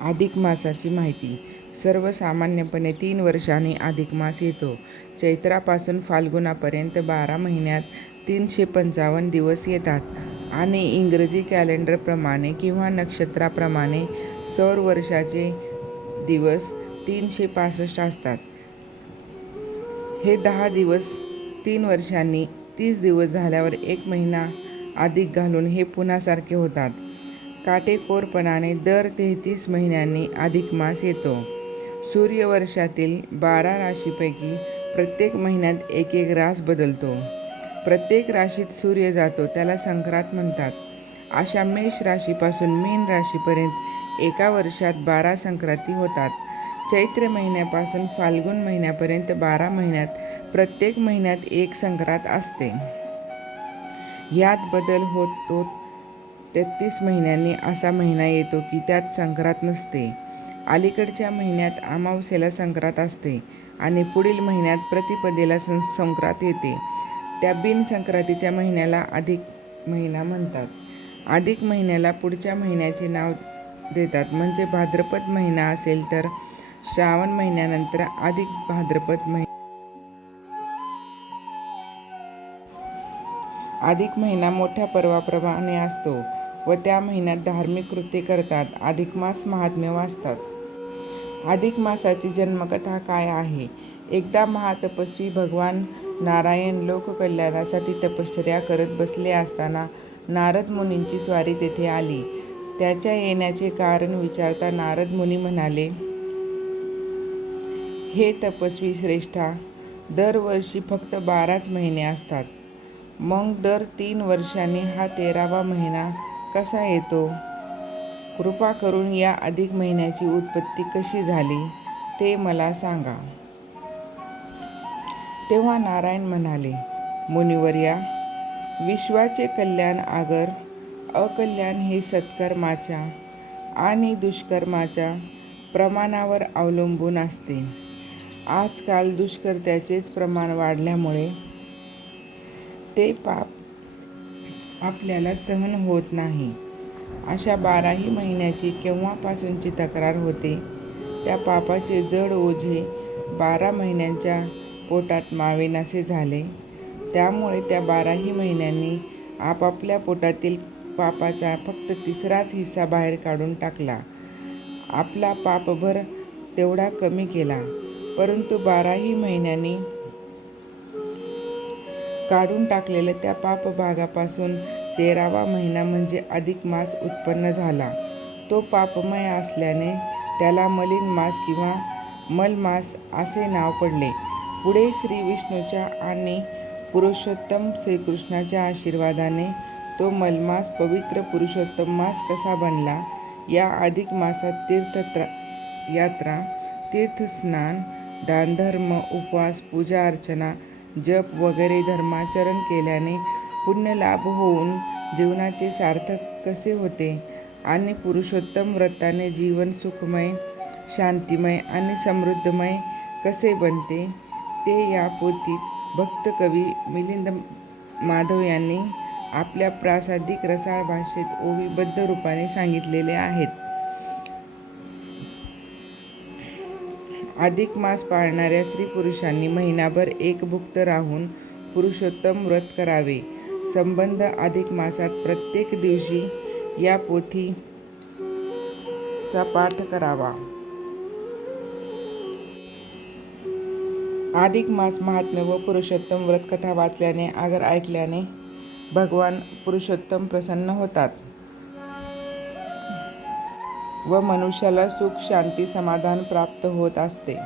अधिक मासाची माहिती. सर्वसामान्यपणे 3 वर्षांनी अधिक मास येतो. चैत्रापासून फाल्गुनापर्यंत 12 महिन्यात 355 दिवस येतात आणि इंग्रजी कॅलेंडरप्रमाणे किंवा नक्षत्राप्रमाणे सौर वर्षाचे दिवस 365 असतात. हे 10 दिवस 3 वर्षांनी 30 दिवस झाल्यावर 1 महिना अधिक घालून हे पुन्हा सारखे होतात. काटेकोरपणाने दर 33 महिन्यांनी अधिक मास येतो. सूर्यवर्षातील 12 राशींपैकी प्रत्येक महिन्यात एक एक रास बदलतो. प्रत्येक राशीत सूर्य जातो त्याला संक्रांत म्हणतात. अशा मेष राशीपासून मीन राशीपर्यंत एका वर्षात 12 संक्रांती होतात. चैत्र महिन्यापासून फाल्गुन महिन्यापर्यंत 12 महिन्यात प्रत्येक महिन्यात एक संक्रांत असते. यात बदल होत होत 33 महिन्यांनी असा महिना येतो की त्यात संक्रांत नसते. अलीकडच्या महिन्यात अमावास्येला संक्रांत असते आणि पुढील महिन्यात प्रतिपदेला संक्रांत येते. त्या बिनसंक्रांतीच्या महिन्याला अधिक महिना म्हणतात. अधिक महिन्याला पुढच्या महिन्याचे नाव देतात. म्हणजे भाद्रपद महिना असेल तर श्रावण महिन्यानंतर अधिक भाद्रपद महिना. अधिक महिना मोठ्या पर्वाप्रमाणे असतो व त्या महिन्यात धार्मिक कृत्ये करतात. अधिक मास महात्म्य वाचतात. अधिक मासाची जन्मकथा काय आहे? एकदा महातपस्वी भगवान नारायण लोककल्याणासाठी तपश्चर्या करत बसले असताना नारद मुनींची स्वारी तेथे आली. त्याच्या येण्याचे कारण विचारता नारद मुनी म्हणाले, हे तपस्वी श्रेष्ठा, दरवर्षी फक्त 12च महिने असतात. मग दर 3 वर्षांनी हा 13वा महिना कसा येतो? कृपा करून या अधिक महिन्याची उत्पत्ती कशी झाली ते मला सांगा. तेव्हा नारायण म्हणाले, मुनिवर्या, विश्वाचे कल्याण आगर अकल्याण हे सत्कर्माच्या आणि दुष्कर्माच्या प्रमाणावर अवलंबून असते. आजकाल दुष्कर्त्याचेच प्रमाण वाढल्यामुळे ते पाप आपल्याला सहन होत नाही. अशा 12ही महिन्याची केव्हापासूनची तक्रार होते. त्या पापाचे जड ओझे 12 महिन्यांच्या पोटात मावेनासे झाले. त्यामुळे त्या 12ही महिन्यांनी आपापल्या पोटातील पापाचा फक्त 3राच हिस्सा बाहेर काढून टाकला. आपला पापभर तेवढा कमी केला. परंतु 12ही महिन्यांनी काढून टाकलेल्या त्या पापभागापासून 13वा महिना म्हणजे अधिक मास उत्पन्न झाला. तो पापमय असल्याने त्याला मलीन मास किंवा मलमास असे नाव पडले. पुढे श्री विष्णूच्या आणि पुरुषोत्तम श्रीकृष्णाच्या आशीर्वादाने तो मलमास पवित्र पुरुषोत्तम मास कसा बनला? या अधिक मासात तीर्थयात्रा, तीर्थस्नान, दानधर्म, उपवास, पूजा अर्चना, जप वगैरे धर्माचरण केल्याने पुण्यलाभ होऊन जीवनाचे सार्थक कसे होते आणि पुरुषोत्तम व्रताने जीवन सुखमय, शांतिमय आणि समृद्धमय कसे बनते ते या पोथीत भक्त कवी मिलिंद माधव यांनी आपल्या प्रासादिक रसाळ भाषेत ओवीबद्ध रूपाने सांगितलेले आहेत. अधिक मास पाळणाऱ्या स्त्री-पुरुषांनी महिनाभर एकभुक्त राहून पुरुषोत्तम व्रत करावे. संबंध अधिक मासात प्रत्येक दिवशी या पोथीचा पाठ करावा. अधिक मास महात्म्य व पुरुषोत्तम व्रत कथा वाचल्याने अगर ऐकल्याने भगवान पुरुषोत्तम प्रसन्न होतात व मनुष्याला सुख, शांती, समाधान प्राप्त होत असते.